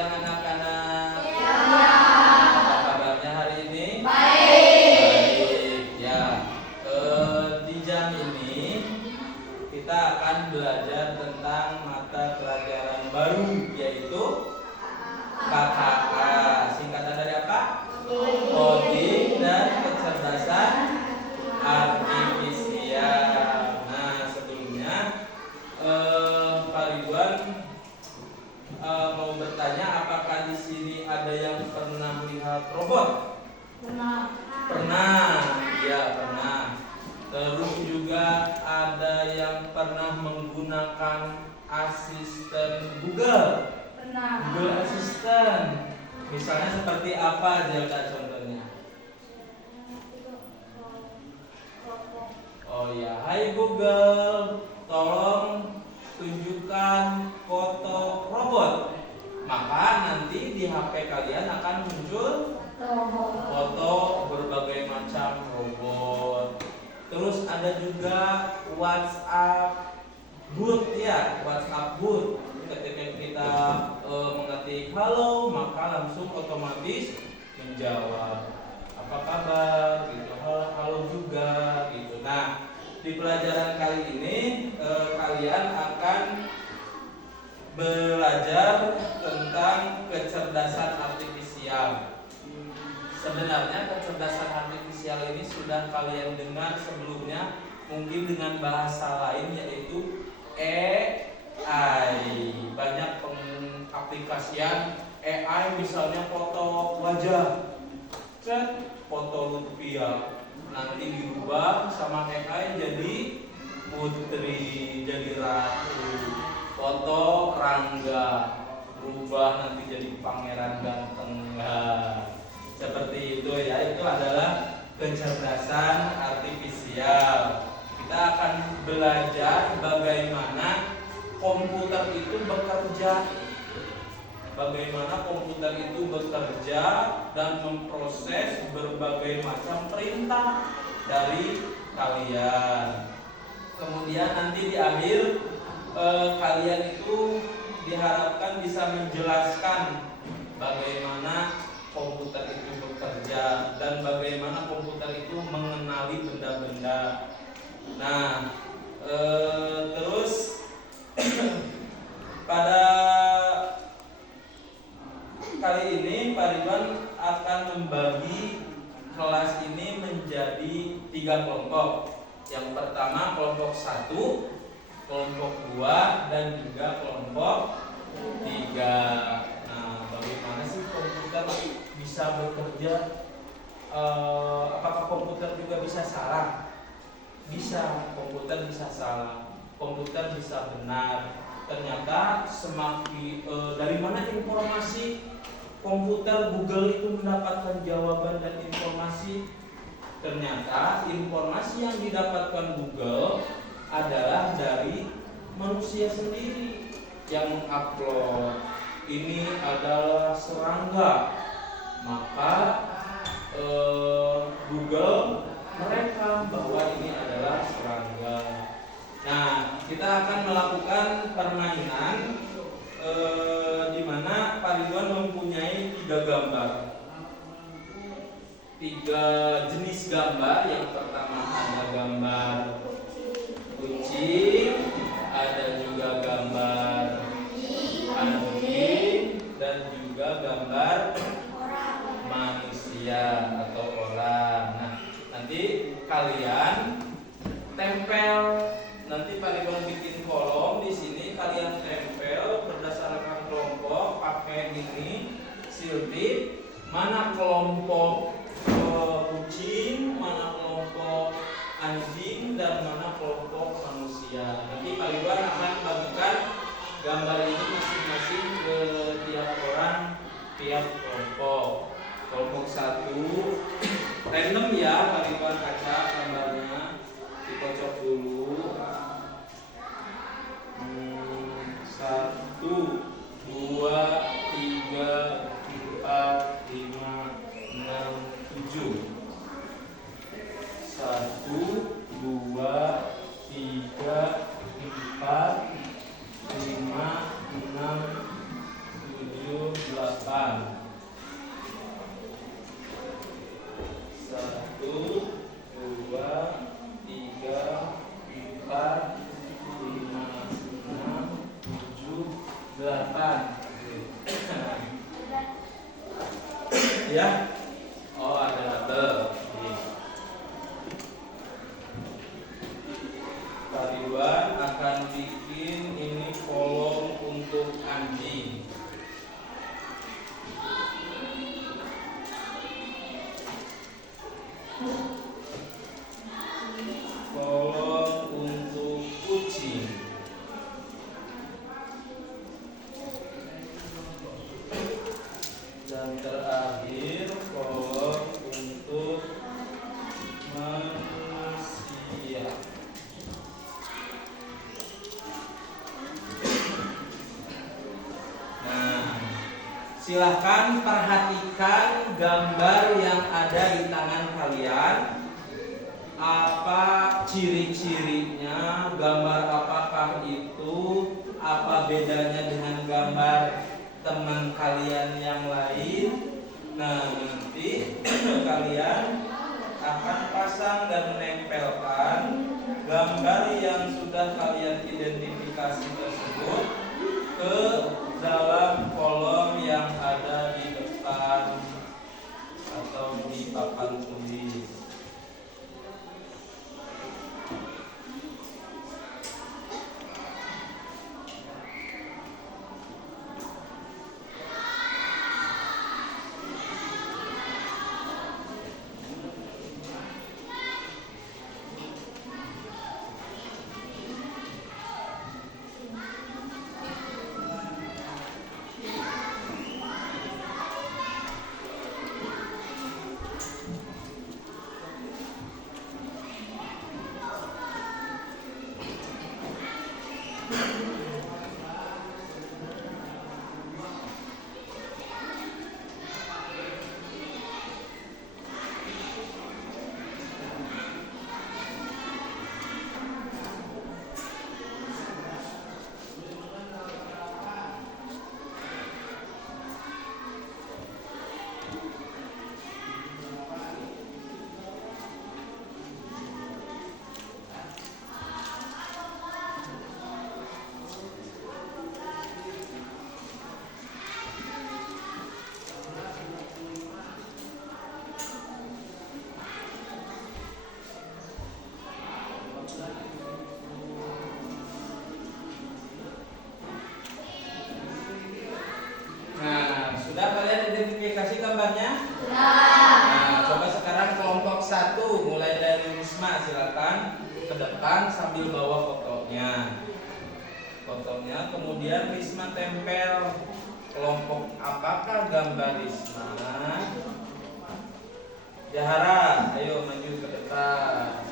siang anak-anak. Ya. Apa kabarnya hari ini? Baik. Baik. Ya. Di jam ini kita akan belajar tentang mata pelajaran baru, yaitu KKA. Singkatan dari apa? Coding dan kecerdasan artifisial. Nah, sebelumnya Pak Ridwan mau bertanya, apakah di sini ada yang pernah melihat robot? Pernah, ya pernah. Terus juga ada yang pernah menggunakan asisten Google. Google Assistant. Misalnya seperti apa aja Kak contohnya? Oh ya, hai Google, tolong tunjukkan foto robot. Maka nanti di HP kalian akan muncul foto berbagai macam robot. Terus ada juga WhatsApp bot, ya, WhatsApp bot. Ketika kita mengetik halo, maka langsung otomatis menjawab apa kabar gitu, halo juga gitu. Nah, di pelajaran kali ini kalian akan belajar tentang kecerdasan artifisial. Sebenarnya kecerdasan artifisial ini sudah kalian dengar sebelumnya, mungkin dengan bahasa lain yaitu AI. Banyak pengaplikasian AI, misalnya foto wajah, foto Lutfia, nanti dirubah sama AI jadi putri, jadi ratu. Foto Rangga, rubah nanti jadi pangeran ganteng. Seperti itu ya, itu adalah kecerdasan artifisial. Kita akan belajar bagaimana komputer itu bekerja, bagaimana komputer itu bekerja dan memproses berbagai macam perintah dari kalian. Kemudian nanti di akhir kalian itu diharapkan bisa menjelaskan bagaimana komputer itu bekerja dan bagaimana komputer itu mengenali benda-benda. Nah, terus pada kali ini Pak Ridwan akan membagi kelas ini menjadi 3 kelompok. Yang pertama kelompok 1, kelompok 2, dan juga kelompok 3. Nah, bagaimana sih komputer bisa bekerja? Apakah komputer juga bisa salah? Bisa, komputer bisa salah, komputer bisa benar. Ternyata semakin dari mana informasi komputer Google itu mendapatkan jawaban dan informasi? Ternyata informasi yang didapatkan Google adalah dari manusia sendiri yang mengupload. Ini adalah serangga, maka Google merekam bahwa ini adalah serangga. Nah, kita akan melakukan permainan di mana Pak Ridwan mempunyai 3 gambar, 3 jenis gambar. Yang pertama ada gambar kucing, ada juga gambar anjing, dan juga gambar manusia atau orang. Nah, nanti kalian tempel, nanti Pak Ridwan bikin kolom di sini, kalian tempel berdasarkan kelompok pakai ini siltip, mana kelompok kucing, mana kelompok anjing, dan mana kelompok manusia. Nanti Pak Ridwan akan bagikan gambar ini masing-masing ke tiap orang, tiap kelompok. Kelompok 1 random ya, Pak Ridwan kaca gambarnya, dikocok dulu. 1, 2, 3, 4, 5, 6, 7. 1, 2, 3, 4, 5, 6, 7, 8, ya. Oh, ada label. Nih. Pak Ridwan akan bikin ini kolom untuk anjing. Kolom untuk kucing. Dan terakhir kolom untuk manusia. Nah, silahkan perhatikan gambar yang ada di tangan kalian. Apa ciri-cirinya? Gambar apakah itu? Apa bedanya dengan gambar teman kalian yang lain? Nah, nanti kalian akan pasang dan menempelkan gambar yang sudah kalian identifikasi tersebut ke dalam kolom yang ada di depan atau di papan tulis. Sudah kalian identifikasi gambarnya? Nah, coba sekarang kelompok 1 mulai dari Risma, silakan ke depan sambil bawa fotonya. Kemudian Risma tempel kelompok apakah gambar Risma? Jahara, ayo maju ke depan.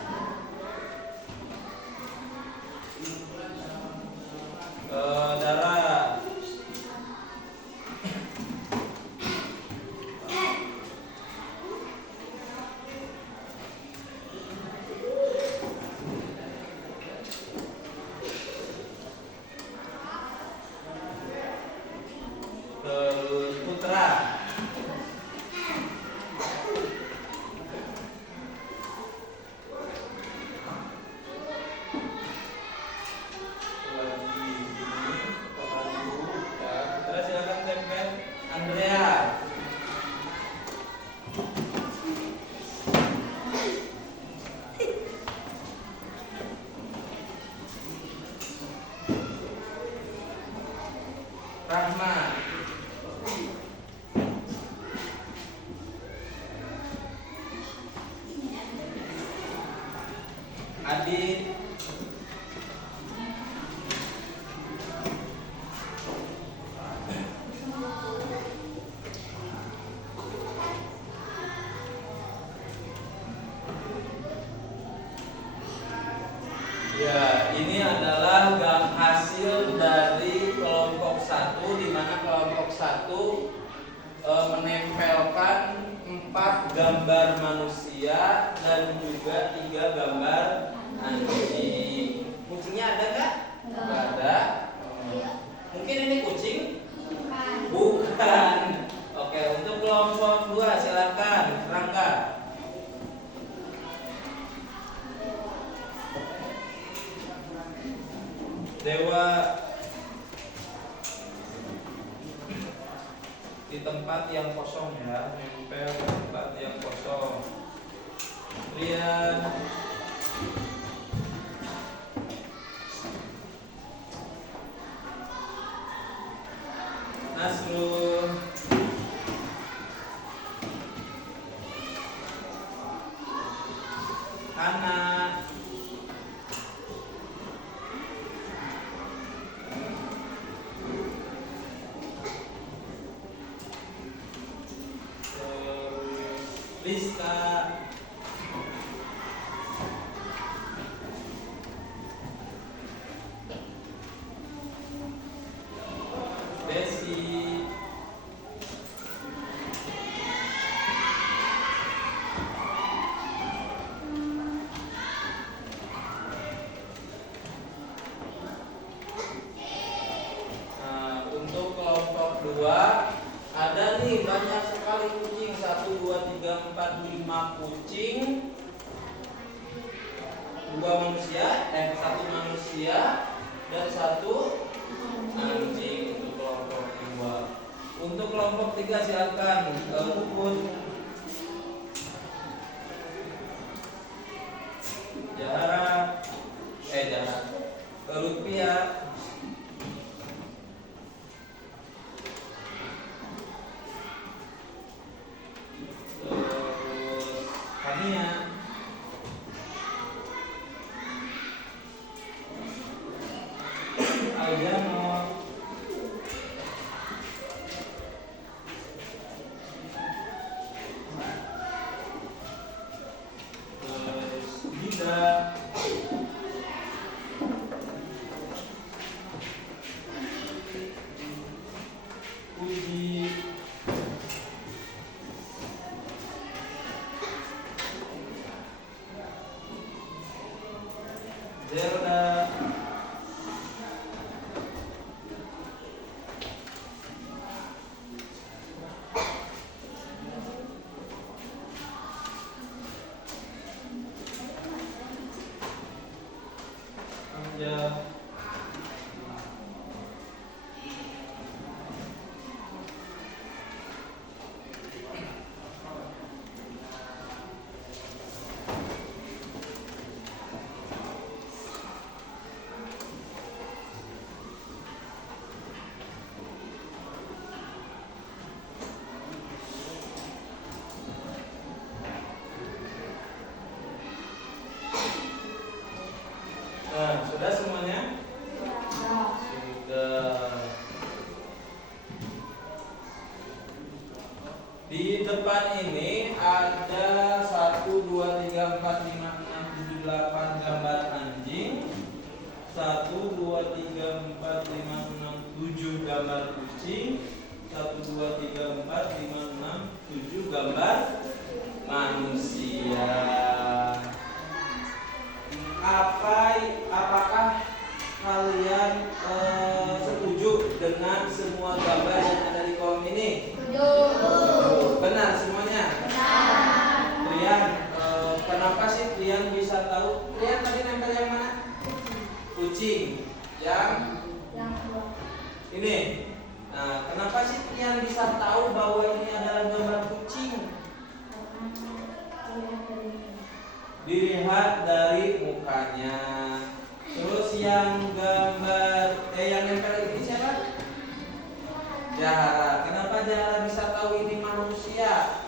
Dara. Terus Putra. Putra silakan tempel. Andrea. Rahma. Adit. Ya, ini adalah hasil dari kelompok 1, di mana kelompok 1 menempelkan 4 gambar manusia dan juga 3 gambar anjing. Kucingnya ada nggak? Nggak ada. Mungkin ini kucing? Bukan. Oke, untuk kelompok 2 silakan, Rangga. Dewa. di tempat yang kosong ya, nempel di tempat yang kosong. Rian, Nasrul, Hana, Rizka, Desi, nah, untuk kelompok 2 ada nih banyak sekali kucing, 1, 2, 3, 4, 5 kucing, 1 manusia dan 1 anjing untuk kelompok 2. Untuk kelompok 3 silakan Puput, Jahara, Lutfia, terus Kania, Aljano, terus Gida, Puji, Zelda, Anja, nah, sudah semuanya? Sudah. Di depan ini ada 1, 2, 3, 4, 5, 6, 7, 8 gambar anjing. 1, 2, 3, 4, 5, 6, 7 gambar kucing. 1, 2, 3, 4, 5, 6, 7 gambar manusia. Apakah kalian setuju dengan semua gambar yang ada di kolom ini? Benar semuanya? Rian, kenapa sih Rian bisa tahu? Rian tadi nempel yang mana? Kucing. Yang ini. Nah, kenapa sih Rian bisa tahu bahwa ini adalah gambar kucing? Dilihat dari mukanya. Terus yang gambar yang nempel ini siapa? Jahara. Kenapa Jahara bisa tahu ini manusia?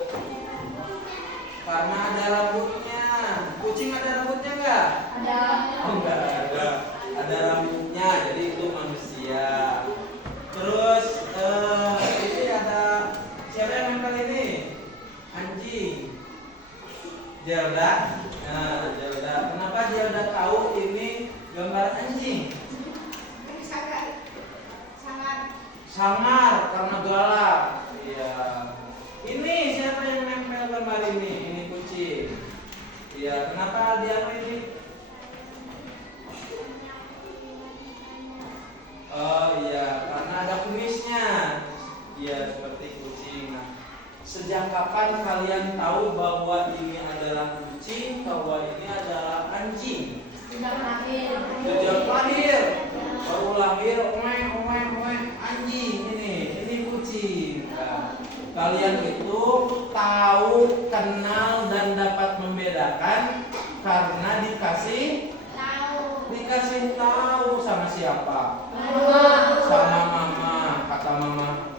Karena ada rambutnya. Kucing ada rambutnya enggak? Ada. Oh, enggak ada. Ada rambutnya, jadi itu manusia. Terus ini ada siapa yang nempel ini? Anjing. Zelda. Nah, Zelda. Kenapa Zelda tahu ini gambar anjing? Sangar karena galak. Iya. Ini siapa yang nempel gambar ini? Ini kucing. Iya. Kenapa dia ini? Oh iya, karena ada kumisnya. Iya, seperti kucing. Nah, sejak kapan kalian tahu bahwa ini adalah kucing, bahwa ini adalah anjing? Sejak lahir. Sejak lahir. Baru lahir, anjing ini kucing. Nah, Kalian itu tahu, kenal, dan dapat membedakan karena dikasih tahu sama siapa? Sama mama. Kata mama,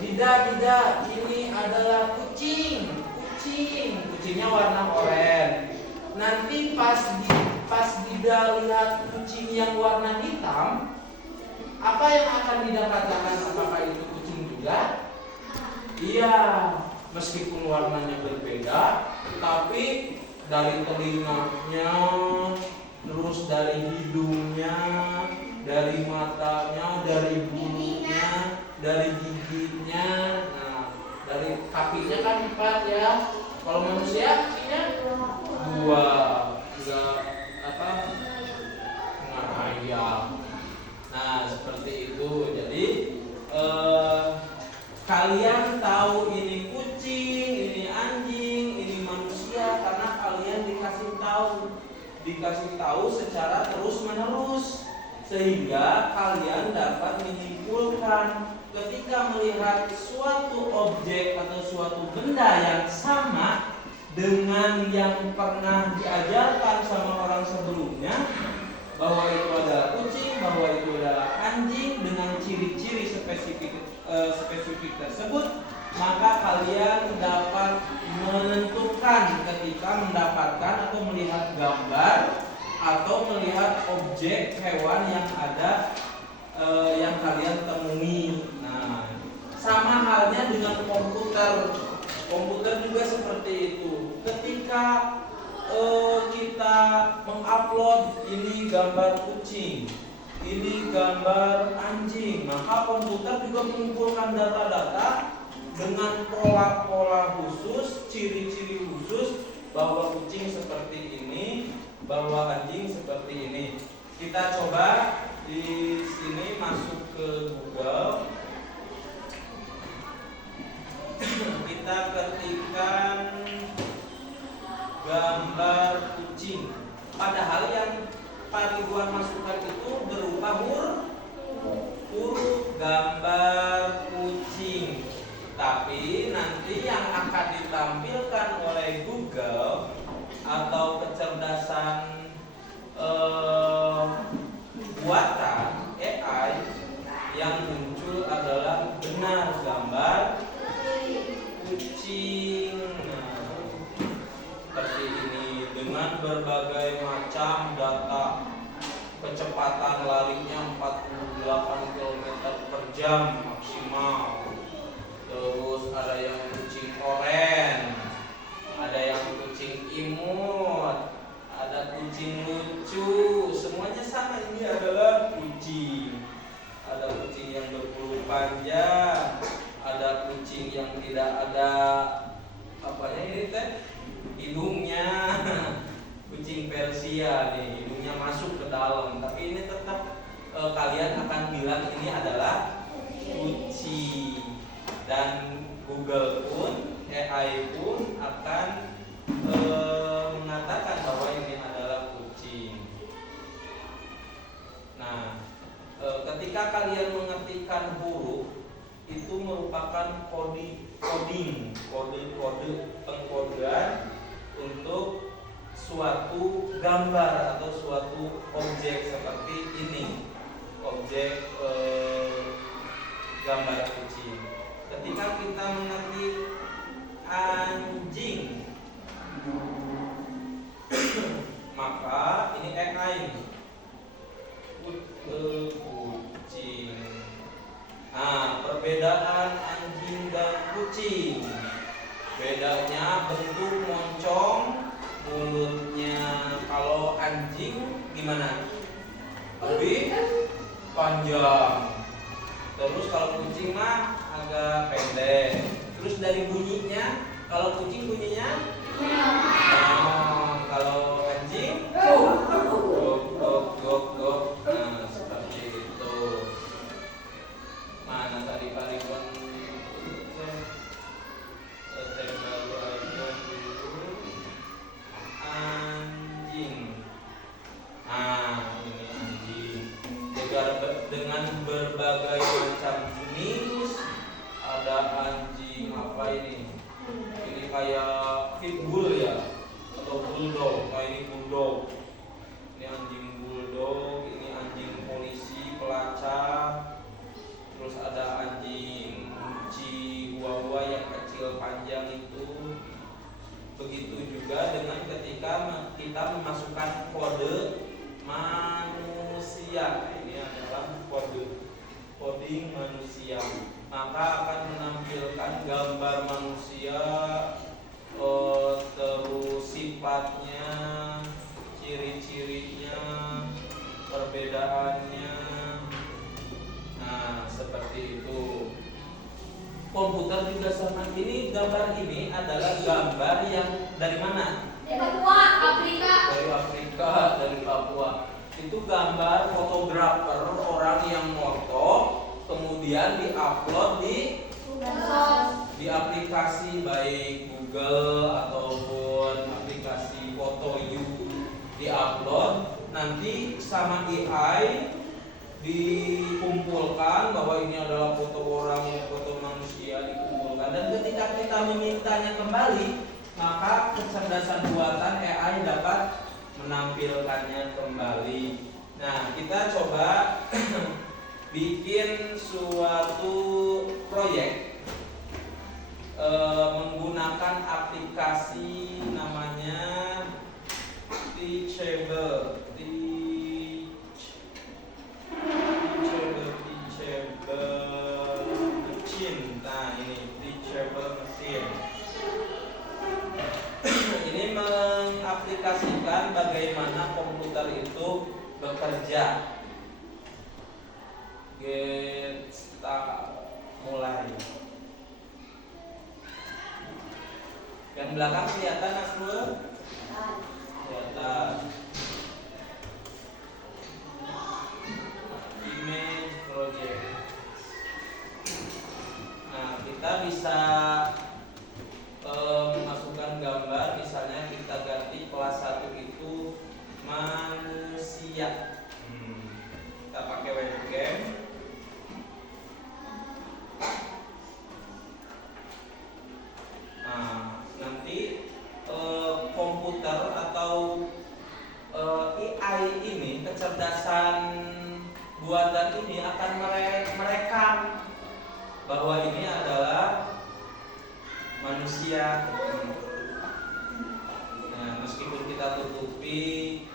tidak, ini adalah kucingnya warna oranye. Nanti pas Dida lihat kucing yang warna hitam, apa yang akan Dida katakan? Apakah itu kucing juga? Iya, meskipun warnanya berbeda, tapi dari telinganya, terus dari hidungnya, dari matanya, dari bulunya, dari giginya, nah dari kakinya kan 4 ya. Kalau manusia kakinya 2, enggak ayam. Nah seperti itu. Jadi kalian tahu ini kucing, ini anjing, ini manusia karena kalian dikasih tahu secara terus menerus, sehingga kalian dapat menyimpulkan ketika melihat suatu objek atau suatu benda yang sama dengan yang pernah diajarkan sama orang sebelumnya, bahwa itu adalah kucing, bahwa itu adalah anjing dengan ciri-ciri spesifik tersebut, maka kalian dapat menentukan ketika mendapatkan atau melihat gambar atau melihat objek hewan yang ada yang kalian temui. Nah, sama halnya dengan komputer. Komputer juga seperti itu. Ketika kita mengupload ini gambar kucing, ini gambar anjing, maka komputer juga mengumpulkan data-data dengan pola-pola khusus, ciri-ciri khusus bahwa kucing seperti ini, bahwa anjing seperti ini. Kita coba di sini masuk ke Google. Kita ketikkan gambar kucing. Padahal yang Pak Ridwan masukkan itu berupa huruf gambar kucing. Tapi nanti yang akan ditampilkan oleh Google atau kecerdasan buatan AI yang muncul adalah benar gambar kucing. Nah, seperti ini dengan berbagai macam data. Kecepatan larinya 48 km per jam maksimal. Terus ada yang kucing oranye, ada yang kucing imut, ada kucing lucu, semuanya sama, ini adalah kucing. Ada kucing yang berbulu panjang, ada kucing yang tidak ada ini hidungnya. Kucing Persia nih, hidungnya masuk ke dalam, tapi ini tetap kalian akan bilang ini adalah kucing. Dan Google pun, AI pun akan mengatakan bahwa ini adalah kucing. Nah, ketika kalian mengetikkan huruf, itu merupakan kode pengkodean untuk suatu gambar atau suatu objek seperti ini, objek gambar kucing. Ketika kita mengetik anjing, maka ini AI kucing. Nah, perbedaan anjing dan kucing, bedanya bentuk moncong mulutnya. Kalau anjing gimana? Lebih panjang. Terus kalau kucing mah agak pendek. Terus dari bunyinya, kalau kucing bunyinya kalau anjing gok. Nah, seperti itu. Mana tadi Pak Ridwan? Anjing. Nah, ini anjing. Dengan berbagai macam jenis, ada panjang itu. Begitu juga dengan ketika kita memasukkan kode manusia. Ini adalah coding manusia. Maka akan menampilkan gambar manusia, terus sifatnya, ciri-cirinya, perbedaannya. Nah, seperti itu. Komputer juga sama. Ini gambar ini adalah gambar yang dari mana? Dari Papua, Afrika. Dari Afrika, dari Papua. Itu gambar fotografer, orang yang moto, kemudian diupload di aplikasi baik Google ataupun aplikasi foto diupload. Nanti sama AI dikumpulkan bahwa ini adalah foto orang, foto manusia dikumpulkan, dan ketika kita memintanya kembali, maka kecerdasan buatan AI dapat menampilkannya kembali. Nah, kita coba bikin suatu proyek menggunakan aplikasi namanya Teachable. Machine. Nah, ini Teachable Machine. Ini mengaplikasikan bagaimana komputer itu bekerja. Kita mulai. Yang belakang kelihatan, Nasrul? Kelihatan. Image project. Nah, kita bisa memasukkan gambar. Misalnya kita ganti kelas 1 itu manusia. Kita pakai webcam. Nah, nanti komputer atau AI ini, kecerdasan buatan ini akan merekam bahwa ini adalah manusia. Nah, meskipun kita tutupi,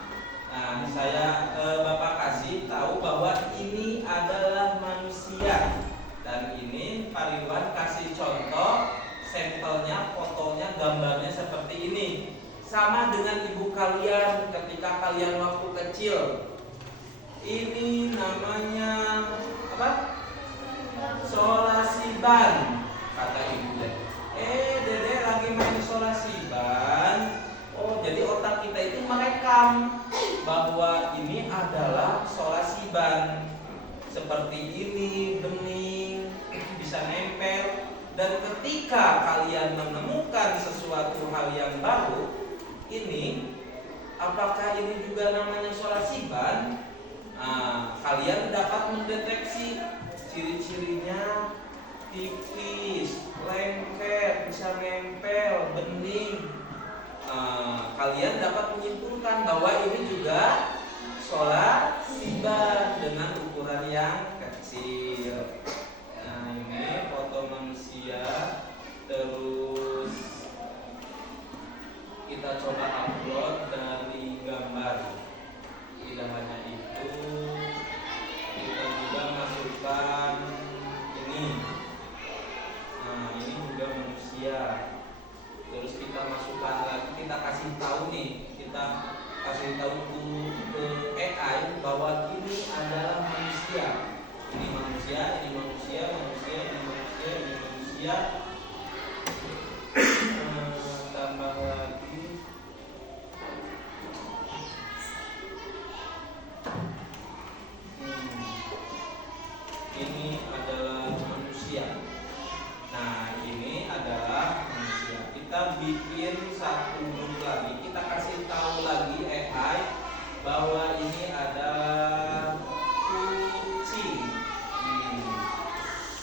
nah saya Bapak kasih tahu bahwa ini adalah manusia, dan ini Pak Ridwan kasih contoh sampelnya, fotonya, gambarnya seperti ini. Sama dengan ibu kalian ketika kalian waktu kecil. Ini namanya apa? Solasiban, kata ibu. Dede lagi main solasiban. Oh, jadi otak kita itu merekam bahwa ini adalah solasiban. Seperti ini, bening, bisa nempel. Dan ketika kalian menemukan sesuatu hal yang baru, ini apakah ini juga namanya solasiban? Nah, kalian dapat mendeteksi ciri-cirinya, tipis, lengket, bisa nempel, bening. Kalian dapat menyimpulkan bahwa ini juga solasiban dengan ukuran yang kecil. Nah, ini foto manusia. Terus kita coba upload dari gambar. Tidak hanya itu, kita juga masukkan ini. Nah, ini juga manusia. Terus kita masukkan lagi, kita kasih tahu nih, kita kasih tahu ke AI bahwa ini adalah manusia. Ini manusia, ini manusia, manusia, ini manusia, ini manusia. Tambah lagi. Ini adalah manusia. Nah, ini adalah manusia. Kita bikin satu grup lagi. Kita kasih tahu lagi AI bahwa ini adalah kucing.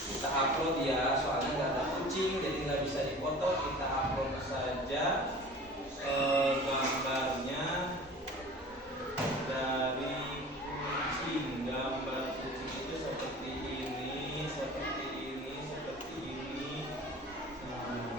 Kita upload ya, soalnya nggak ada kucing, jadi nggak bisa dipoto. Kita upload saja gambarnya dari kucing. Gambar kucing itu seperti ini, seperti ini, seperti ini. Nah,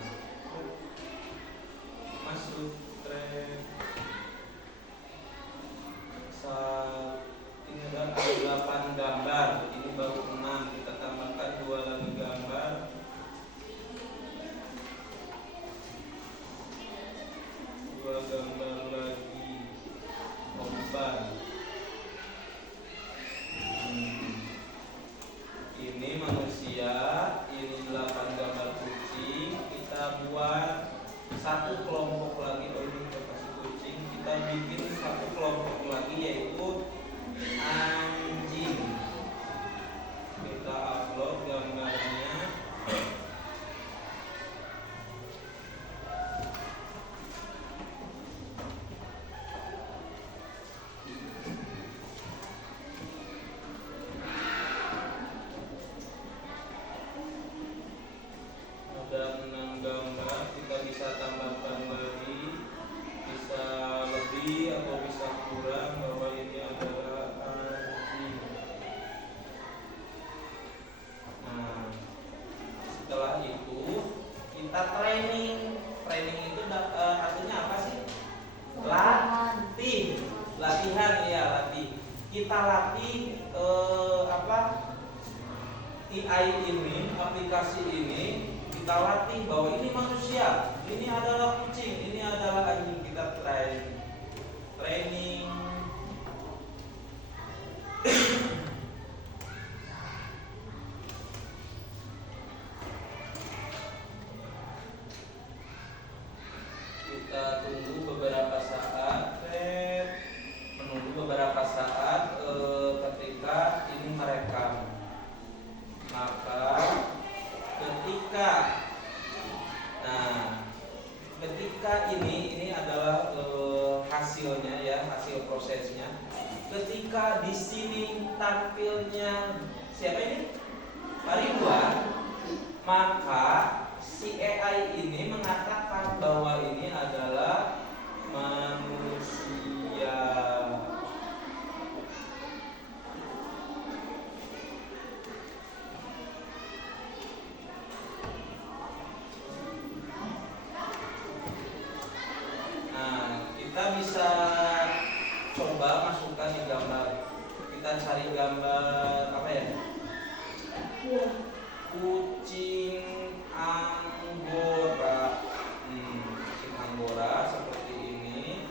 kita training. Training itu artinya apa sih? Latih. Latihan ya, latih. Kita latih AI ini, aplikasi ini kita latih bahwa ini manusia, ini adalah kucing, ini adalah anjing. Kita training. Kita tunggu beberapa saat, menunggu beberapa saat ketika ini merekam. Maka ketika ini adalah hasilnya ya, hasil prosesnya. Ketika di sini tampilnya siapa ini? Pak Ridwan, maka si AI ini mengatakan bahwa ini adalah manusia. Kita bisa coba masukkan di gambar. Kita cari gambar apa ya? Kucing Anggora. Kucing Anggora seperti ini.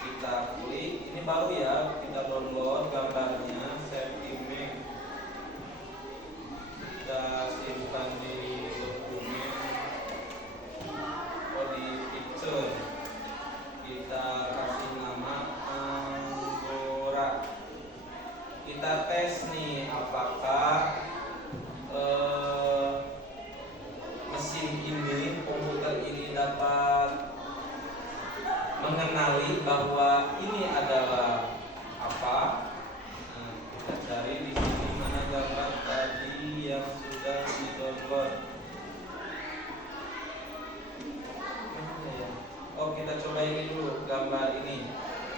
Kita klik. Ini baru ya. Kita download gambarnya. Save image. Kita simpan di dokumen. Di picture. Kita kasih nama Anggora. Kita tes nih apakah mesin ini, komputer ini dapat mengenali bahwa ini adalah apa. Kita cari di sini mana gambar tadi yang sudah di-download. Oh, kita coba ini dulu, gambar ini,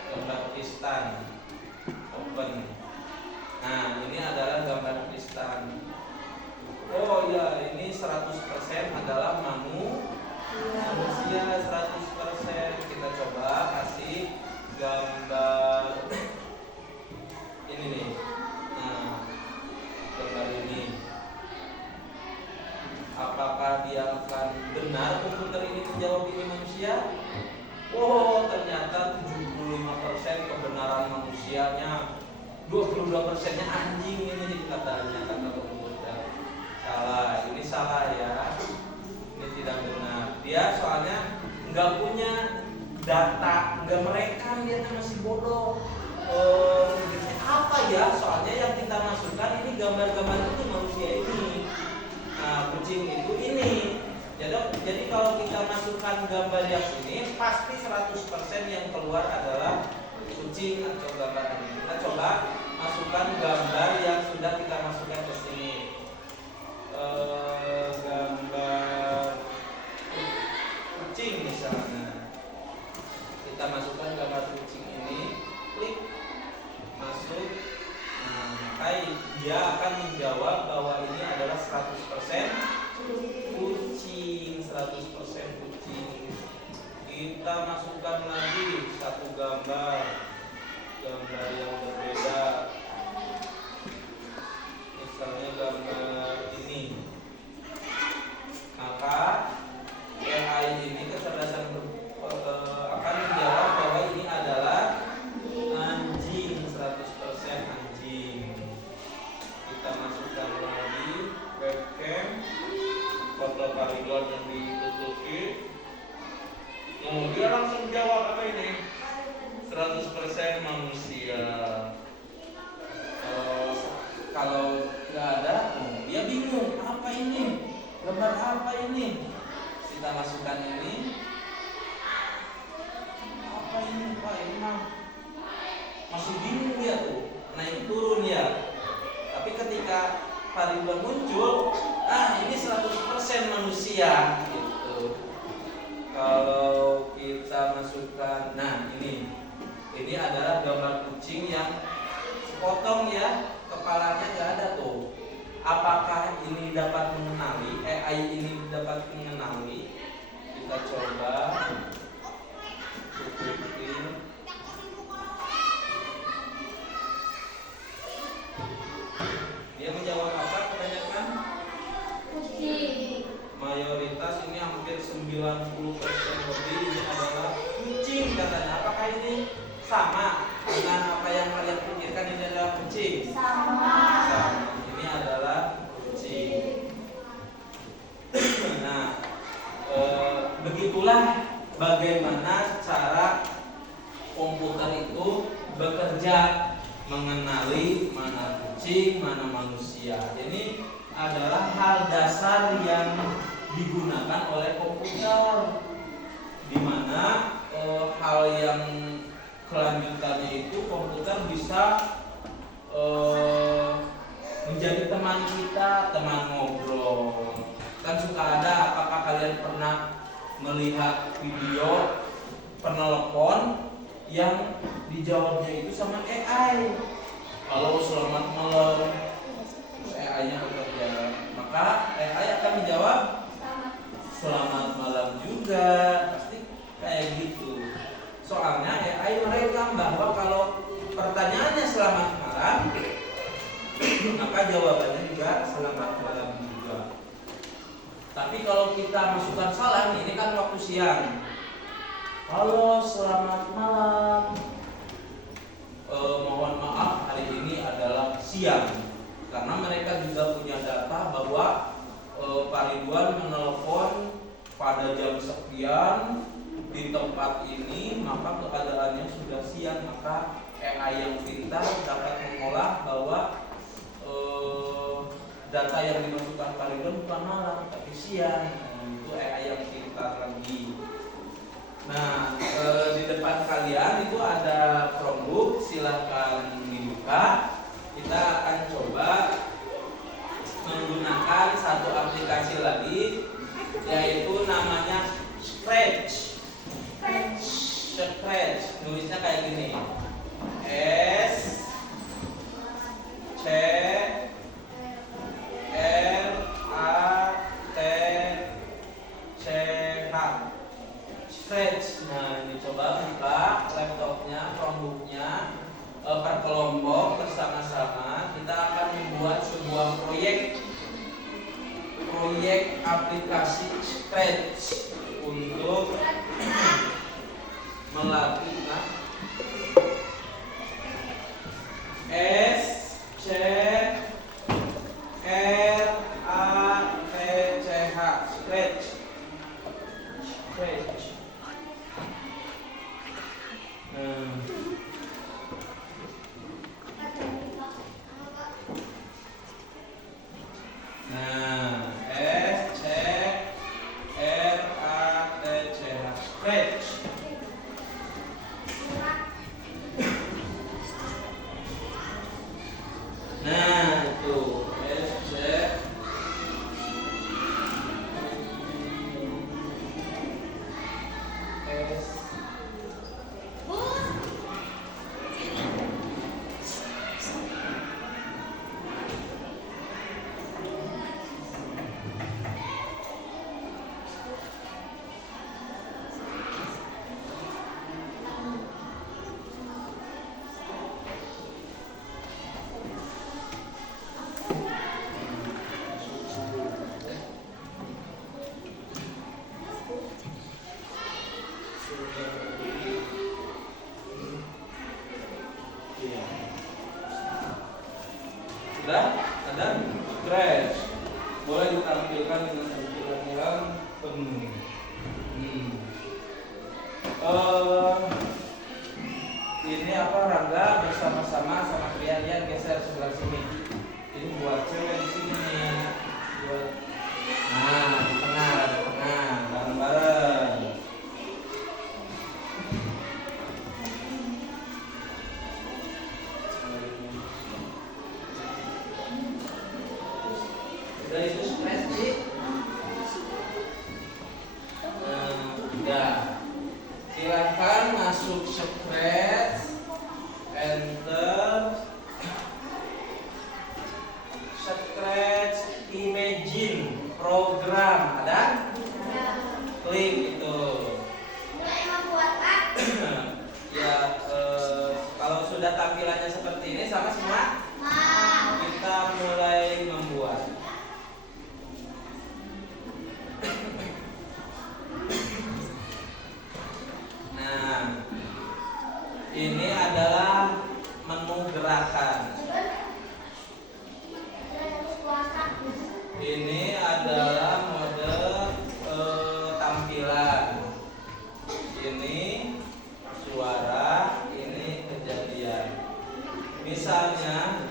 gambar Tristan. Open. Nah, ini adalah gambar Tristan. Oh ya, ini 100% adalah manusia 100%. Kita coba kasih gambar ini nih. Nah, gambar ini. Apakah dia akan benar komputer ini menjawab ini manusia? Oh, ternyata 75% kebenaran manusianya, 22%-nya anjing ini katanya, kata komputer. Salah, ini salah ya. Ini tidak benar. Dia soalnya nggak punya data, nggak merekam, dia masih bodoh. Apa ya? Soalnya yang kita masukkan ini gambar-gambar itu manusia ini. Nah, kucing itu ini. Jadi kalau kita masukkan gambar yang ini, pasti 100% yang keluar adalah kucing atau gambar ini. Kita coba masukkan gambar yang sudah kita masukkan ke sini. Gambar kucing misalnya. Kita masukkan gambar kucing ini, klik masuk. Nah, maka dia akan menjawab bahwa ini adalah 100% kucing, 100% kucing. Kita masukkan lagi satu gambar yang berbeda. Misalnya gambar ini. Maka AI ini kecerdasan akan menjawab bahwa ini adalah anjing, 100% anjing. Kita masukkan lagi webcam, foto Pak Ridwan yang ditutupi. Dia langsung jawab apa ini? 100% manusia. Kalau nggak ada, dia bingung. Apa ini? Gambar apa ini? Kita masukkan ini. Apa ini Pak? Ini mah masih bingung dia tuh. Naik turun ya. Tapi ketika Pak Ridwan muncul, ini 100% manusia gitu. Kalau kita masukkan, ini adalah gambar kucing yang sepotong ya, kepalanya nggak ada tuh. Apakah ini dapat mengenali, AI ini dapat dapat mengenali, kita coba tutupin. Dia menjawab apa kebanyakan? Kucing. Mayoritas ini hampir 90% lebih ini adalah kucing katanya. Apakah ini sama dengan apa yang kalian pikirkan ini adalah kucing? Sama. Sama. Ini adalah kucing. Nah, begitulah bagaimana cara komputer itu bekerja, mengenali mana kucing, mana manusia. Ini adalah hal dasar yang digunakan oleh komputer, di mana hal yang kelanjutannya itu komputer bisa menjadi teman kita, teman ngobrol. Kan suka ada, apakah kalian pernah melihat video penelpon yang dijawabnya itu sama AI? Kalau selamat malam, terus AI-nya bekerja, maka AI akan menjawab selamat malam juga, pasti kayak gitu. Soalnya AI merekam bahwa kalau pertanyaannya selamat malam, maka jawabannya juga selamat malam juga. Tapi kalau kita masukkan salah, ini kan waktu siang. Halo, selamat malam. Mohon maaf, hari ini adalah siang. Karena mereka juga punya data bahwa Pak Ridwan menelpon pada jam sekian di tempat ini, maka keadaannya sudah siang. Maka AI yang pintar dapat mengolah bahwa data yang dimasukkan Pak Ridwan bukan malam tapi siang. Itu AI yang pintar lagi. Nah, di depan kalian itu ada Chromebook, silahkan dibuka. Kita akan coba menggunakan satu aplikasi lagi, yaitu namanya Scratch. Scratch, nulisnya kayak gini. S C R A T C H. Scratch. Nah, dicoba buka laptopnya, Chromebooknya, per kelompok bersama-sama. Kita akan membuat sebuah proyek aplikasi Scratch untuk melakukan S C R A T C H. Scratch. Nah, S C R A T C H. Scratch. Nah, itu S C S. Sudah ada Scratch, boleh ditampilkan dengan tampilan yang penuh. Ini apa, Rangga bersama-sama sama Trian geser sebelah sini. Ini buat cewek di sini nih. Buat, nah di tengah, bareng-bareng. Udah itu Scratch sih. Udah. Silahkan masuk Scratch, enter Scratch rekam, ada klik itu. Ya, kalau sudah tampilannya seperti ini sama semua, kita mulai membuat. Nah, ini adalah menu gerakan. Ini adalah mode tampilan. Ini suara, ini kejadian. Misalnya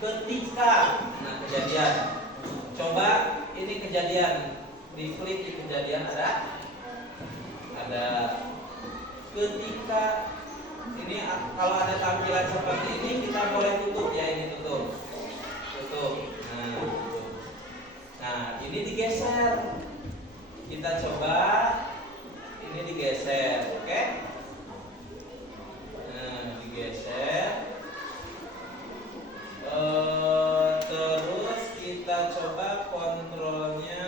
ketika, nah kejadian. Coba ini kejadian, diklik di kejadian ada. Ketika ini kalau ada tampilan seperti ini kita boleh tutup ya, ini tutup. Nah, tutup. Nah, ini digeser. Kita coba ini digeser, oke? Nah, digeser. Terus kita coba kontrolnya.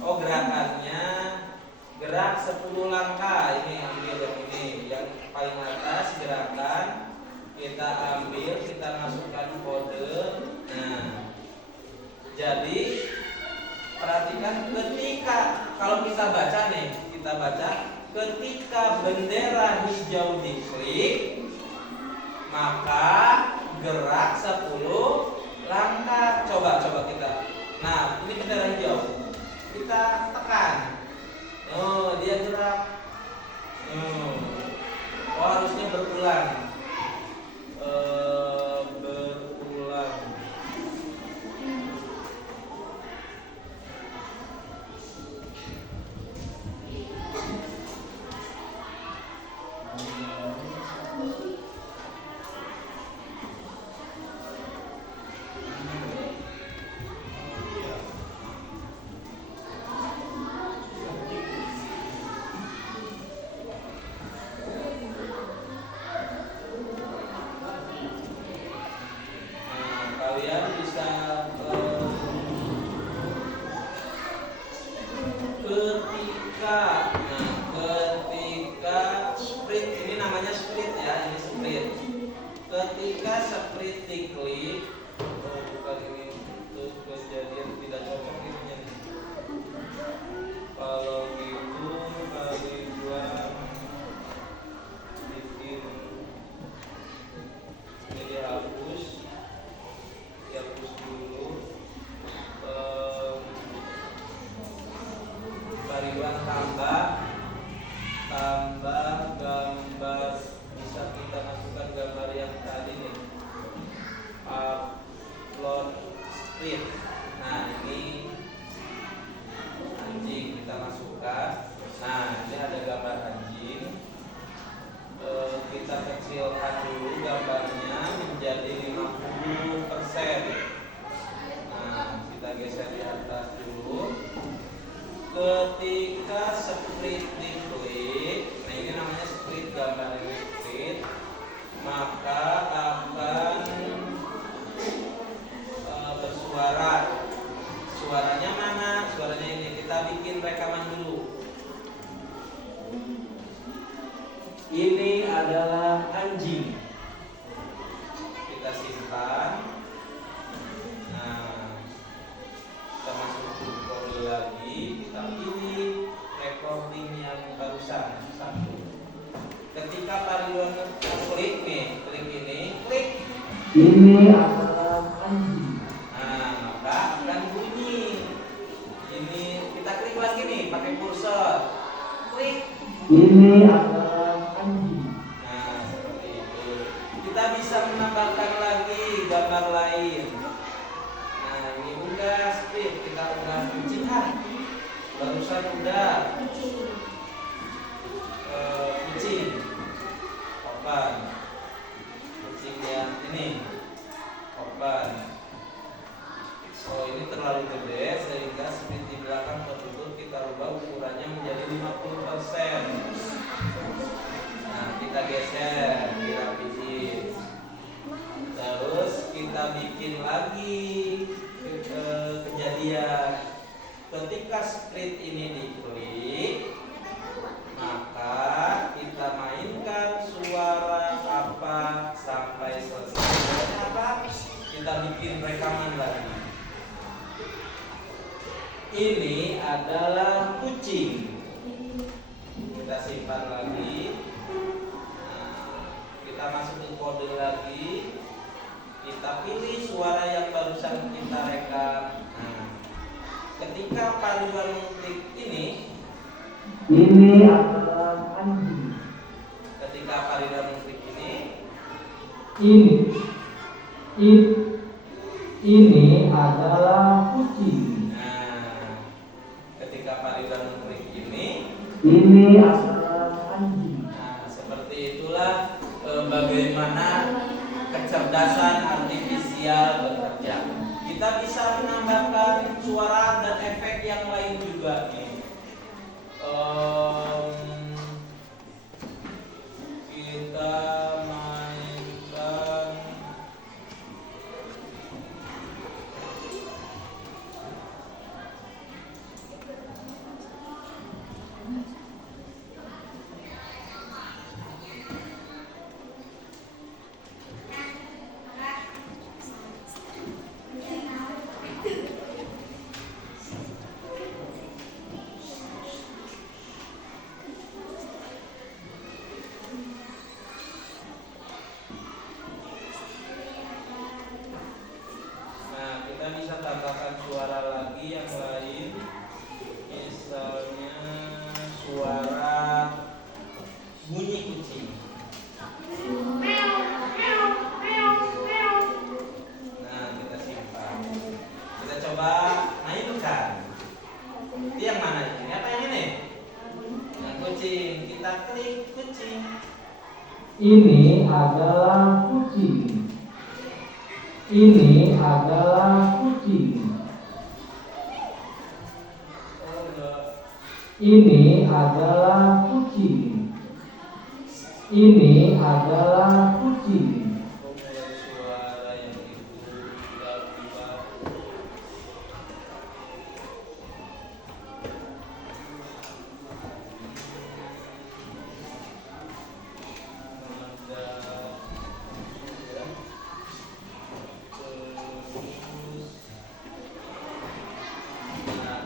Oh, gerakannya gerak 10 langkah. Ini ambil yang ini, yang paling atas gerakan. Kita ambil, kita masukkan kode. Nah, jadi perhatikan ketika kalau kita baca nih, ketika bendera hijau diklik, maka gerak 10 langkah. Coba kita. Nah, ini bendera hijau. Kita tekan. Oh, dia gerak. Oh, harusnya berulang. Berulang. Kalian bisa ketika sprint, ini namanya sprint ya, ini sprint. Ketika sprint diklik, bukan ini untuk kejadian tidak cocok ininya. Kalau gitu kalian bikin ini dihapus dulu. Pariwan tambah gambar, bisa kita masukkan gambar yang tadi nih, upload script. Nah, ini anjing kita masukkan. Nah, ini ada gambar anjing. Kita kecilkan dulu gambarnya menjadi 50%. Nah, kita geser di atas dulu. Ketika split diklik, nah ini namanya split, gambar ini split, maka akan bersuara. Suaranya mana? Suaranya ini. Kita bikin rekaman dulu. Ini adalah anjing. Kita simpan. Nah, kita masuk kode lagi. Kita pilih recording yang barusan satu. Ketika Pariwan klik nih, klik ini, klik. Ini adalah anjing. Nah, maka akan bunyi. Ini kita klik lagi nih, pakai kursor. Klik. Ini adalah anjing. Nah, seperti itu. Kita bisa menambahkan lagi gambar lain. Nah, ini udah speed, kita udah kucing. Barusan udah kucing. Open. Kucing yang ini. Open. Oh, ini terlalu gede sehingga speed di belakang tertutup. Kita rubah ukurannya menjadi 50%. Nah, kita geser, dirapiin. Terus kita kita bikin lagi kejadian. Ketika script ini diklik, maka kita mainkan suara apa sampai selesai. Apa? Kita bikin rekaman lagi. Ini adalah kucing. Kita simpan lagi. Nah, kita masukin kode lagi. Kita pilih suara yang barusan kita rekam. Nah, ketika Pak Ridwan mengklik ini adalah anjing. Ketika Pak Ridwan mengklik ini adalah kucing. Nah, ketika Pak Ridwan mengklik ini adalah anjing. Nah, seperti itulah bagaimana kecerdasan artifisial bekerja. Kita bisa menambahkan suara dan efek yang lain juga nih. Kita mainkan suara lagi yang lain, misalnya suara bunyi kucing. Nah, kita simpan. Kita coba mainkan. Ini yang mana ini? Apa yang ini? Yang kucing. Kita klik kucing. Ini adalah kucing. Ini adalah kucing. Ini adalah kucing. Ini adalah kucing. Suara yang itu tiba-tiba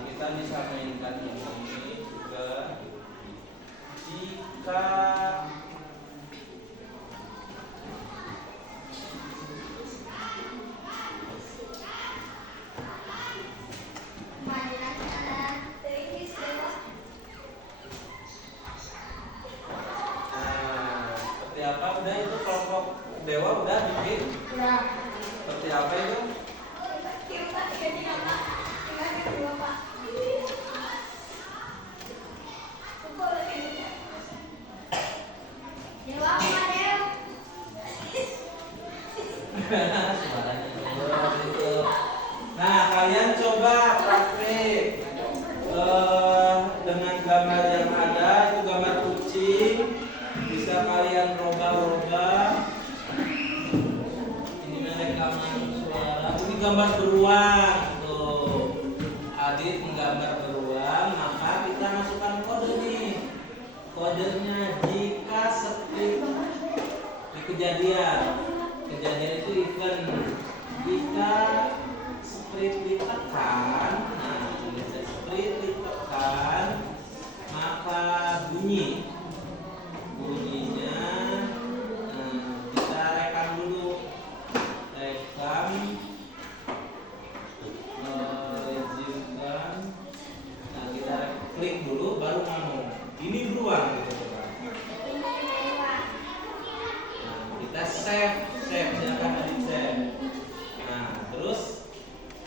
kita bisa mainkan ini juga jika seperti apa udah itu kelompok dewa udah bikin? Udah. Seperti apa itu? Nah, kalian coba praktik dengan gambar yang ada, itu gambar kucing, bisa kalian robah-robah. Ini rekaman suara, ini gambar beruang tuh. Adit menggambar beruang, maka kita masukkan kode nih. Kodenya jika script di kejadian itu event, jika script ditekan, nah jika script ditekan maka bunyinya, nah, kita rekam dulu, rekam, izinkan, nah kita klik dulu baru ngomong ini beruang gitu coba. Nah, kita save, silakan di save. Nah, terus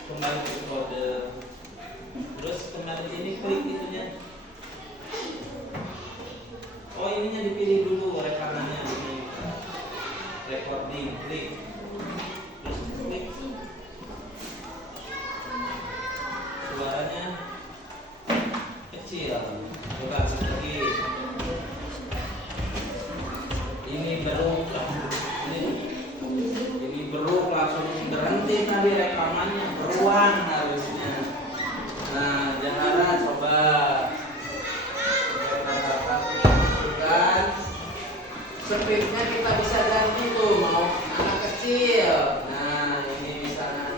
kembali ke kode, terus kembali ini klik itunya. Oh, ininya dipilih dulu rekamannya ini, recording, klik, terus klik, suaranya kecil, coba lagi. Ini beruk, ini beruk langsung ruang harusnya. Nah, Jahara coba kan speednya kita bisa ganti tuh, mau anak kecil. Nah, ini bisa anak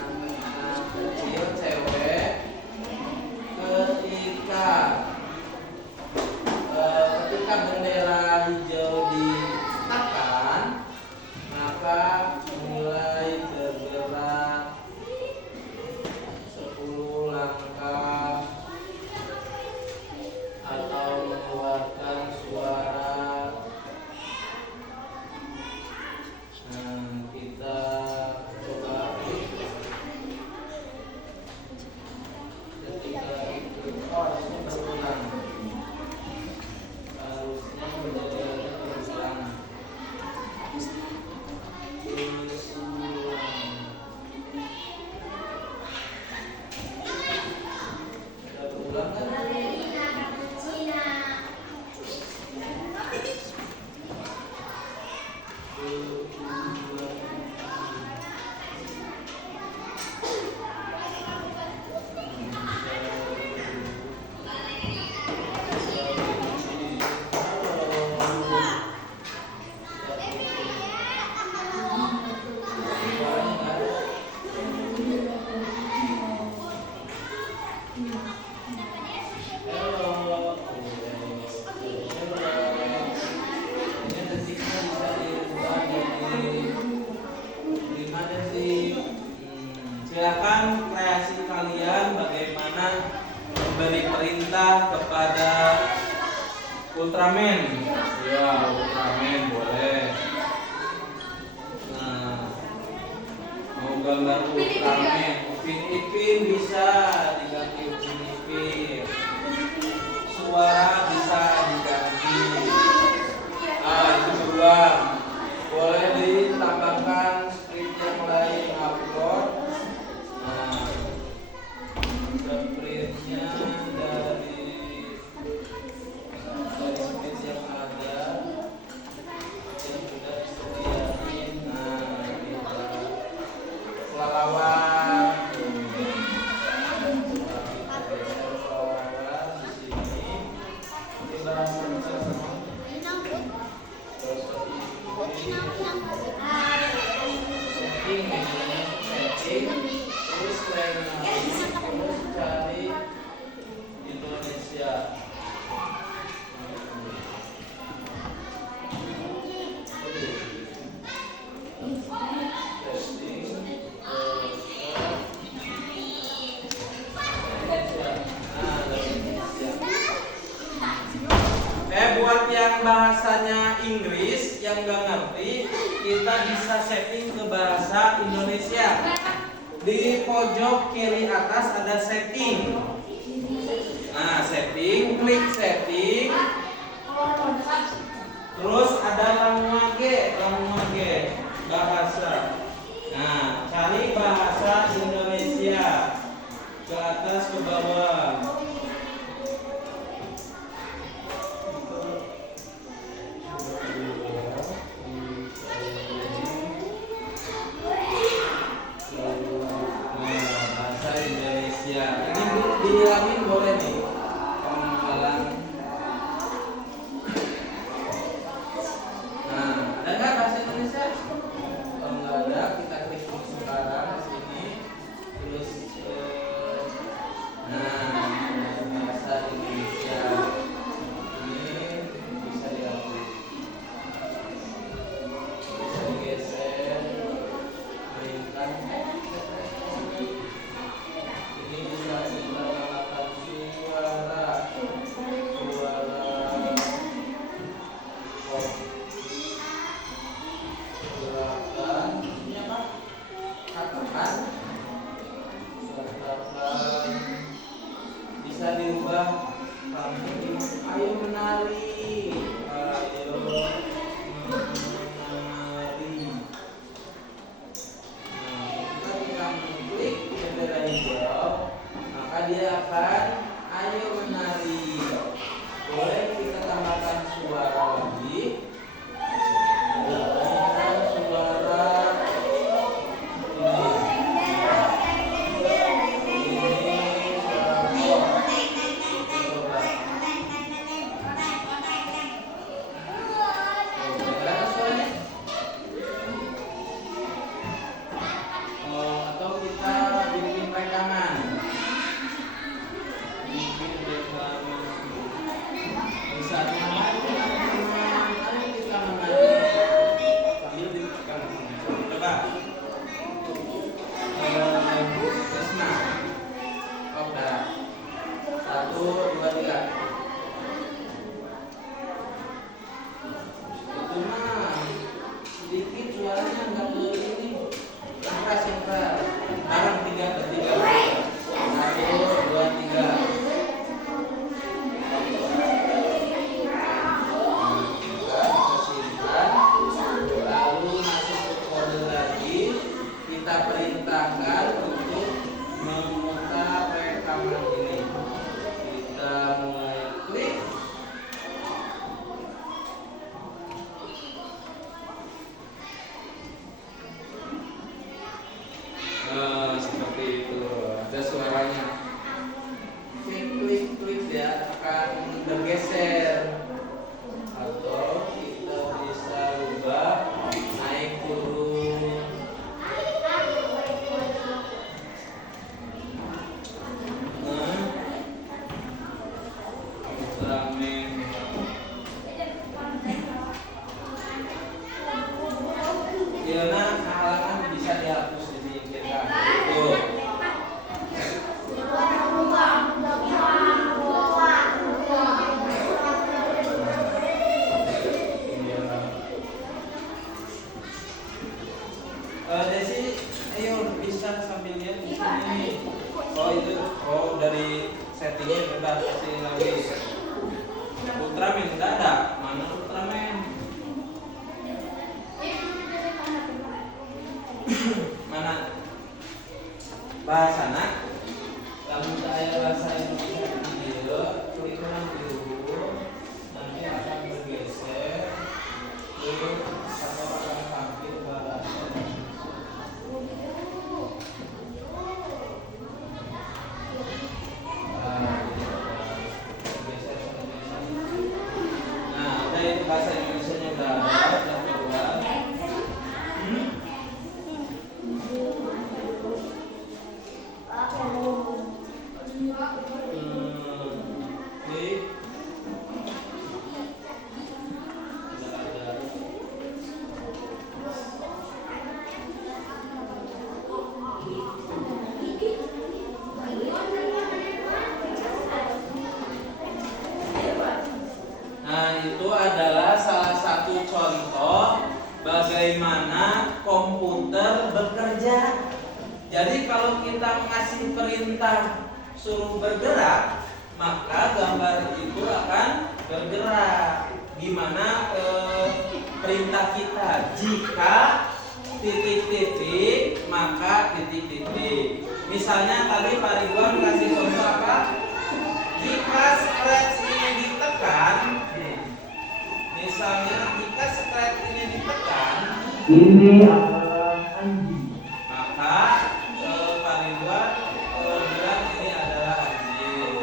kecil cewek. Ketika bendera hijau ditekan, maka mulai bergerak 10 langkah atau mengeluarkan suara. Nah, kita coba ketika itu harusnya berulang, harusnya menjadi berulang. Silakan kreasi kalian bagaimana memberi perintah kepada Ultraman. Ya, Ultraman boleh. Nah, mau gambar Ultraman, Upin Ipin bisa diganti Upin Ipin. Suara bisa diganti. Itu beruang. Boleh ditambahkan script yang lain upload. Scriptnya dari script yang ada yang sudah disediain. Kita pelawak. Di sini kita setting, terus cari Indonesia. Buat yang bahasanya Inggris yang nggak ngerti, kita bisa setting ke bahasa Indonesia. Di pojok kiri atas ada setting. Nah, setting, klik setting. Terus ada Ramuage bahasa. Nah, cari bahasa Indonesia ke atas ke bawah. Dihilangin boleh nih pengamalan. Nah, ada nggak bahasa Indonesia? Kalau nggak ada, kita klik sekarang di sini. Terus bahasa Indonesia ini bisa dihapus, bisa digeser, mainkan. Ini bisa ditambahkan suara gerakan, ini apa? Katakan bisa diubah. Ayo menari, ayo menari. Ketika mengklik bendera hijau, maka dia akan ayo menari. Boleh kita tambahkan suara lagi. Suara ini. seperti itu. Ada suaranya. Klik klik klik ya akan bergeser. Atau kita bisa rubah naik turun. Ultraman. Ya nah, halangan bisa dihapus di sini kita. Tuh. Desi, ayo bisa sambil lihat di sini. Oh itu, oh dari settingnya udah kasih lagi. Ultraman nggak ada, mana Ultraman? Mana? Bahasana? Kalau saya bahasa Indonesia video, klik kanan dulu, nanti akan bergeser. Atau akan tampil bahasa. Nah, ada itu bahasa Indonesia-nya udah ada, yang kedua. Klik. Udah ada. Nah, itu adalah salah satu contoh bagaimana komputer bekerja. Jadi kalau kita ngasih perintah suruh bergerak, maka gambar itu akan bergerak. Gimana perintah kita? Jika titik-titik, maka titik-titik. Misalnya tadi Pak Ridwan kasih contoh apa? Jika scratch ini ditekan, misalnya jika scratch ini ditekan, Ini adalah anjing. maka Pak Ridwan bilang ini adalah anjing.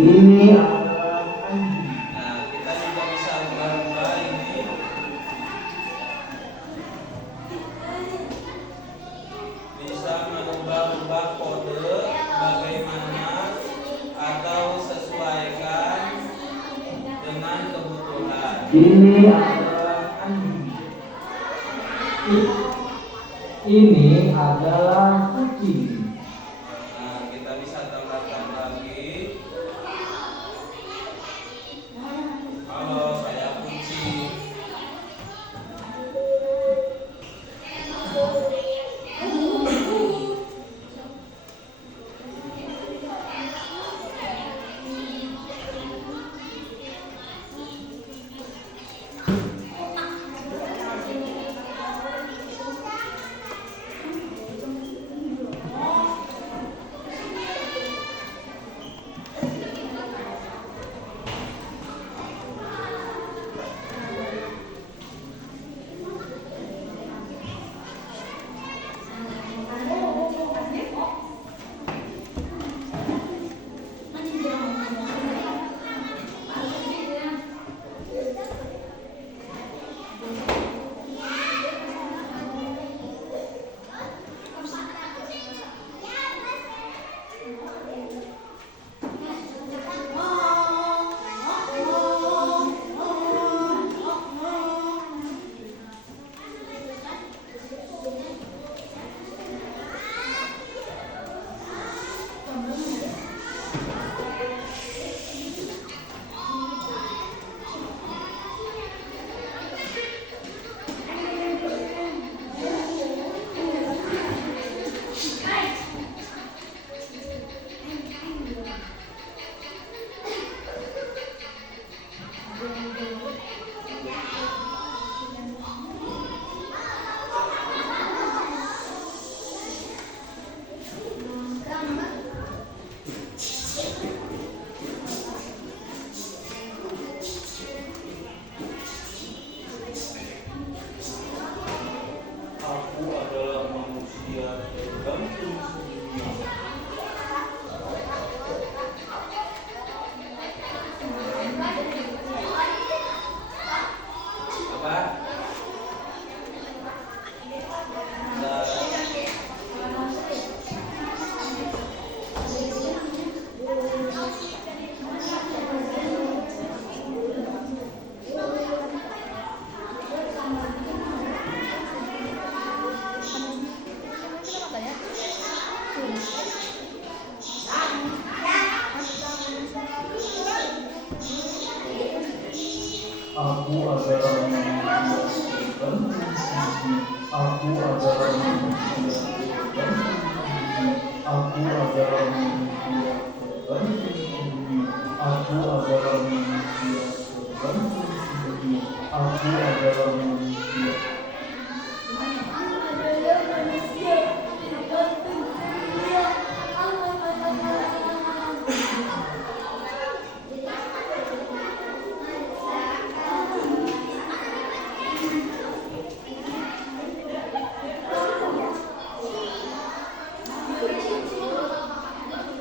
Ini adalah anjing. Nah, kita juga bisa rubah-rubah ini. Bisa merubah-rubah kode bagaimana atau sesuaikan dengan kebutuhan. Ini adalah anjing. Ini adalah kucing. Nah, kita bisa tambahkan lagi. Halo, saya kucing. Aku adalah manusia tergantung sedunia. Apa? Aku adalah manusia tergantung sedunia. Aku adalah manusia tergantung sedunia. Aku adalah manusia tergantung sedunia. Aku adalah manusia tergantung sedunia. Aku adalah manusia.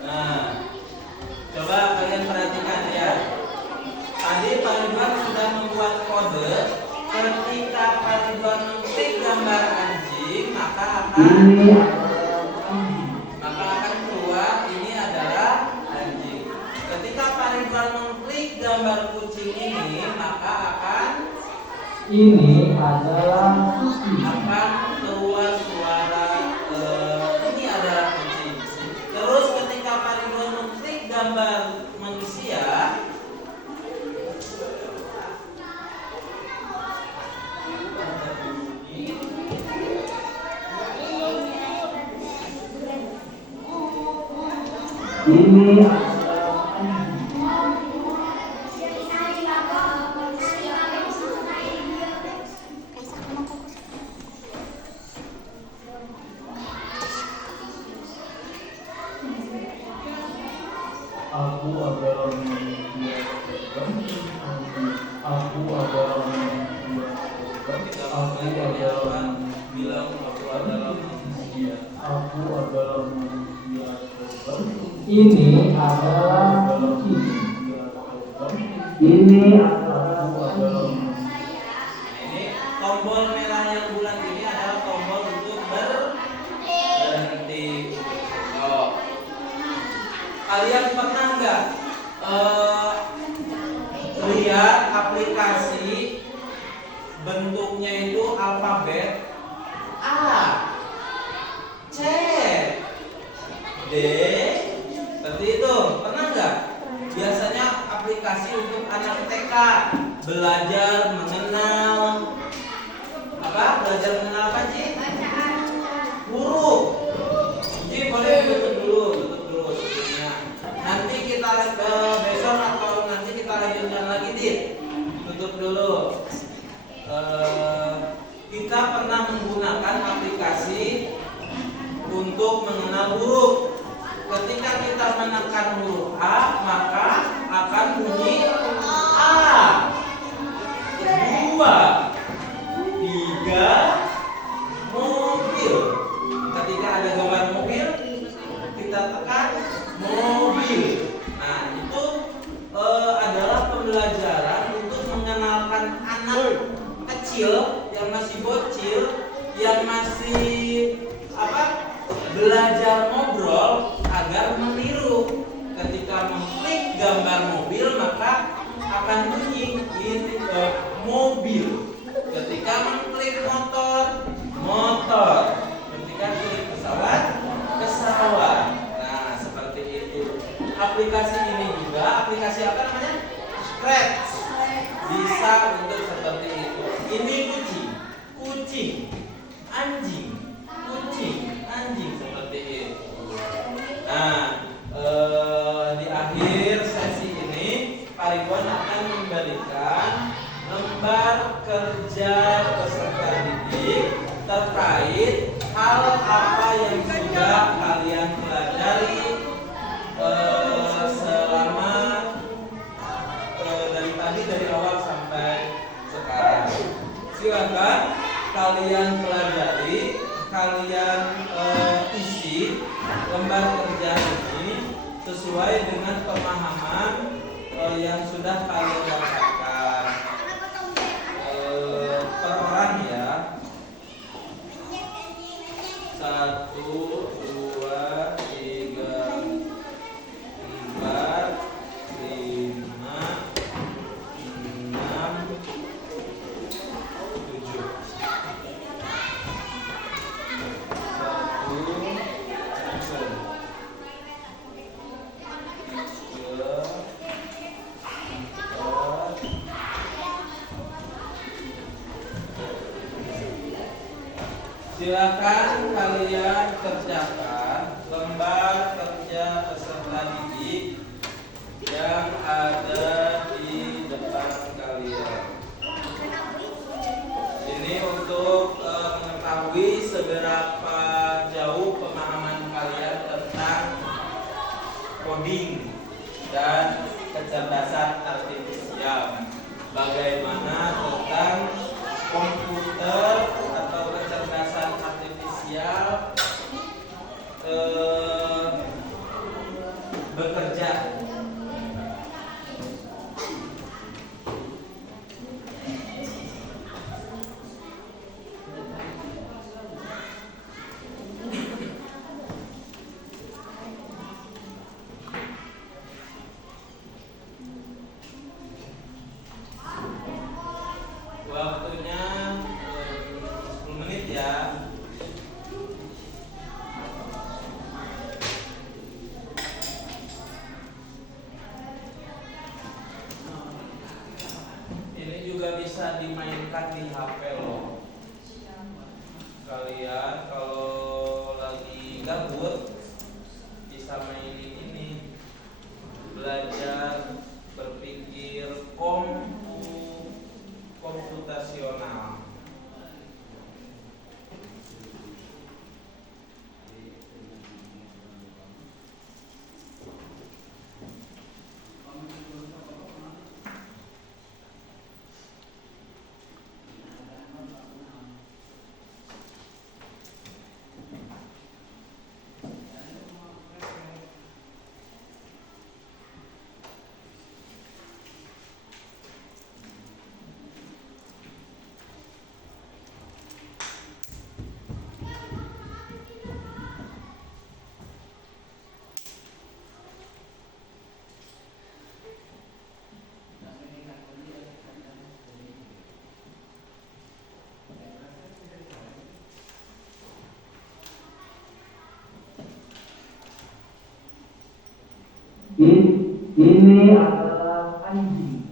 Nah, coba kalian perhatikan ya. Tadi Pak Ridwan sudah membuat kode. Ketika Pak Ridwan mengklik gambar anjing, maka Ini adalah anjing. akan keluar ini adalah anjing. Ketika Pak Ridwan mengklik gambar kucing ini, maka Ini adalah kucing. akan keluar suara ini adalah kucing. Terus ketika Pak Ridwan mengklik gambar manusia, Ini adalah anjing. Aku adalah manusia tergantung sedunia. Aku adalah manusia tergantung. Aku adalah bilang aku adalah manusia. Aku adalah manusia tergantung. Ini adalah kucing. Ini adalah kucing. Ini tombol merah yang bulat ini adalah tombol untuk berhenti. Oh. Kalian pernah nggak lihat aplikasi bentuknya itu alfabet A, C, D, seperti itu? Pernah nggak? Biasanya aplikasi untuk anak TK belajar mengenal apa? Belajar mengenal apa sih? Huruf. Jadi boleh tutup dulu sebelumnya. Nanti kita besok atau nanti kita lanjutkan lagi Dit. Tutup dulu. Kita pernah menggunakan aplikasi untuk mengenal huruf. Ketika kita menekan huruf A, maka akan bunyi A. 2, 3, mobil. Ketika ada gambar mobil, kita tekan mobil. Nah, itu adalah pembelajaran untuk mengenalkan anak kecil yang masih bocil, yang masih belajar ngobrol agar meniru. Ketika mengklik gambar mobil, maka akan bunyi ini mobil. Ketika mengklik motor, motor. Ketika klik pesawat, pesawat. Nah, seperti itu. Aplikasi ini juga, aplikasi apa namanya? Scratch. Bisa untuk seperti itu. Ini kucing, anjing, seperti itu. Nah, di akhir sesi ini Pak Ridwan akan memberikan lembar kerja peserta didik terkait hal apa yang sudah kalian pelajari selama dari awal sampai sekarang. Silakan kalian pelajari kalian isi lembar kerja ini sesuai dengan pemahaman yang sudah kalian dapatkan. Per orang ya. 1, 2, 3, 4, 5, 6, 7. 1, 2, 3, 4. Silakan kalian kerjakan lembar kerja peserta didik yang ada di depan kalian. Ini untuk mengetahui seberapa jauh pemahaman kalian tentang coding dan kecerdasan artifisial. Bagaimana tentang komputer atau kecerdasan artifisial bekerja. Waktunya 10 menit ya. Ini juga bisa dimainkan di HP loh. Kalian kalau lagi gabut bisa mainin ini. Belajar berpikir komputasional. Ini adalah anjing.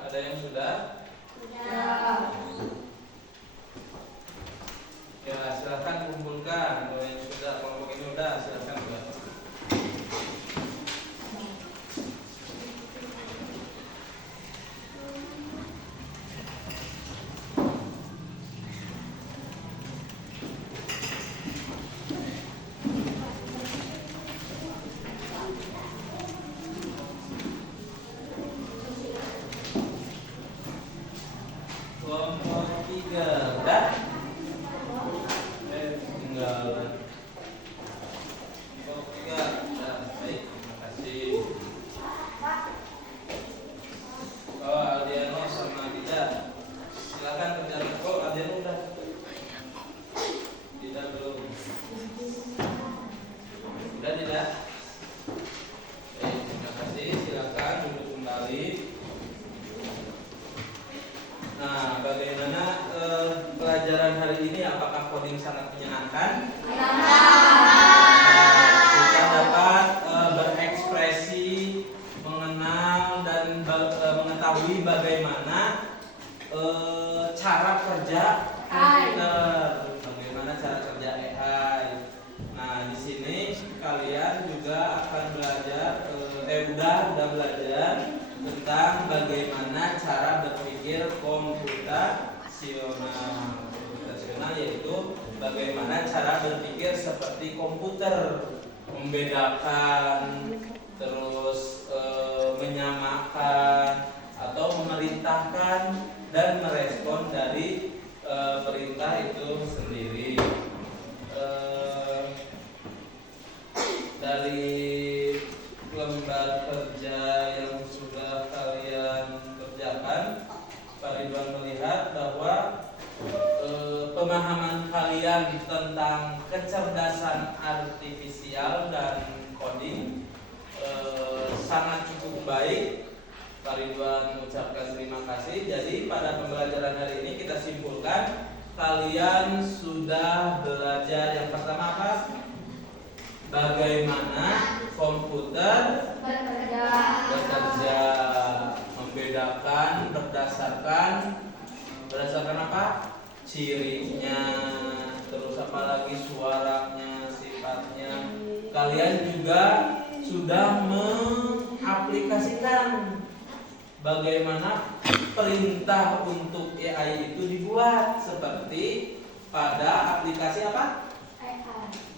Ada yang sudah? Sudah. Ya, silakan kumpulkan. Kalau yang sudah, kelompok ini udah, silakan buat. Kelompok 3 udah? Tinggal kelompok 3 udah. Baik, terima kasih. Oh, Aldiano sama Dida, silakan kerjakan. Oh, Aldiano udah. Dida belum. Udah tidak? Baik, terima kasih. Silakan duduk kembali. Nah, bagaimana pelajaran hari ini? Apakah coding sangat menyenangkan? Kita dapat berekspresi, mengenal dan mengetahui bagaimana cara kerja komputer, bagaimana cara kerja AI. Nah, di sini kalian juga akan belajar, udah belajar tentang bagaimana cara berpikir komputasional, yaitu bagaimana cara berpikir seperti komputer, membedakan, terus menyamakan atau memerintahkan dan merespon dari perintah itu sendiri. Dari lembar kerja yang sudah kalian kerjakan, Pak Ridwan melihat bahwa pemahaman kalian tentang kecerdasan artifisial dan coding sangat cukup baik. Pak Ridwan mengucapkan terima kasih. Jadi pada pembelajaran hari ini kita simpulkan kalian sudah belajar yang pertama apa? Bagaimana komputer bekerja, membedakan berdasarkan apa? Cirinya, terus apa lagi suaranya, sifatnya. Kalian juga sudah mengaplikasikan bagaimana perintah untuk AI itu dibuat, seperti pada aplikasi apa?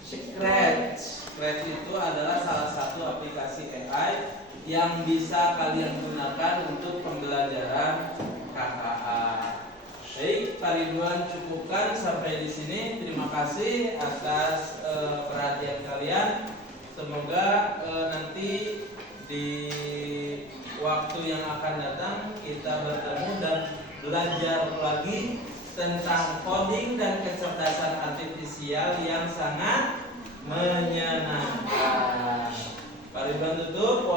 Scratch. Scratch itu adalah salah satu aplikasi AI yang bisa kalian gunakan untuk pembelajaran KKA. Baik, Pak Ridwan cukupkan sampai di sini. Terima kasih atas perhatian kalian. Semoga nanti di waktu yang akan datang kita bertemu dan belajar lagi tentang coding dan kecerdasan artifisial yang sangat menyenangkan. Pak Ridwan tutup.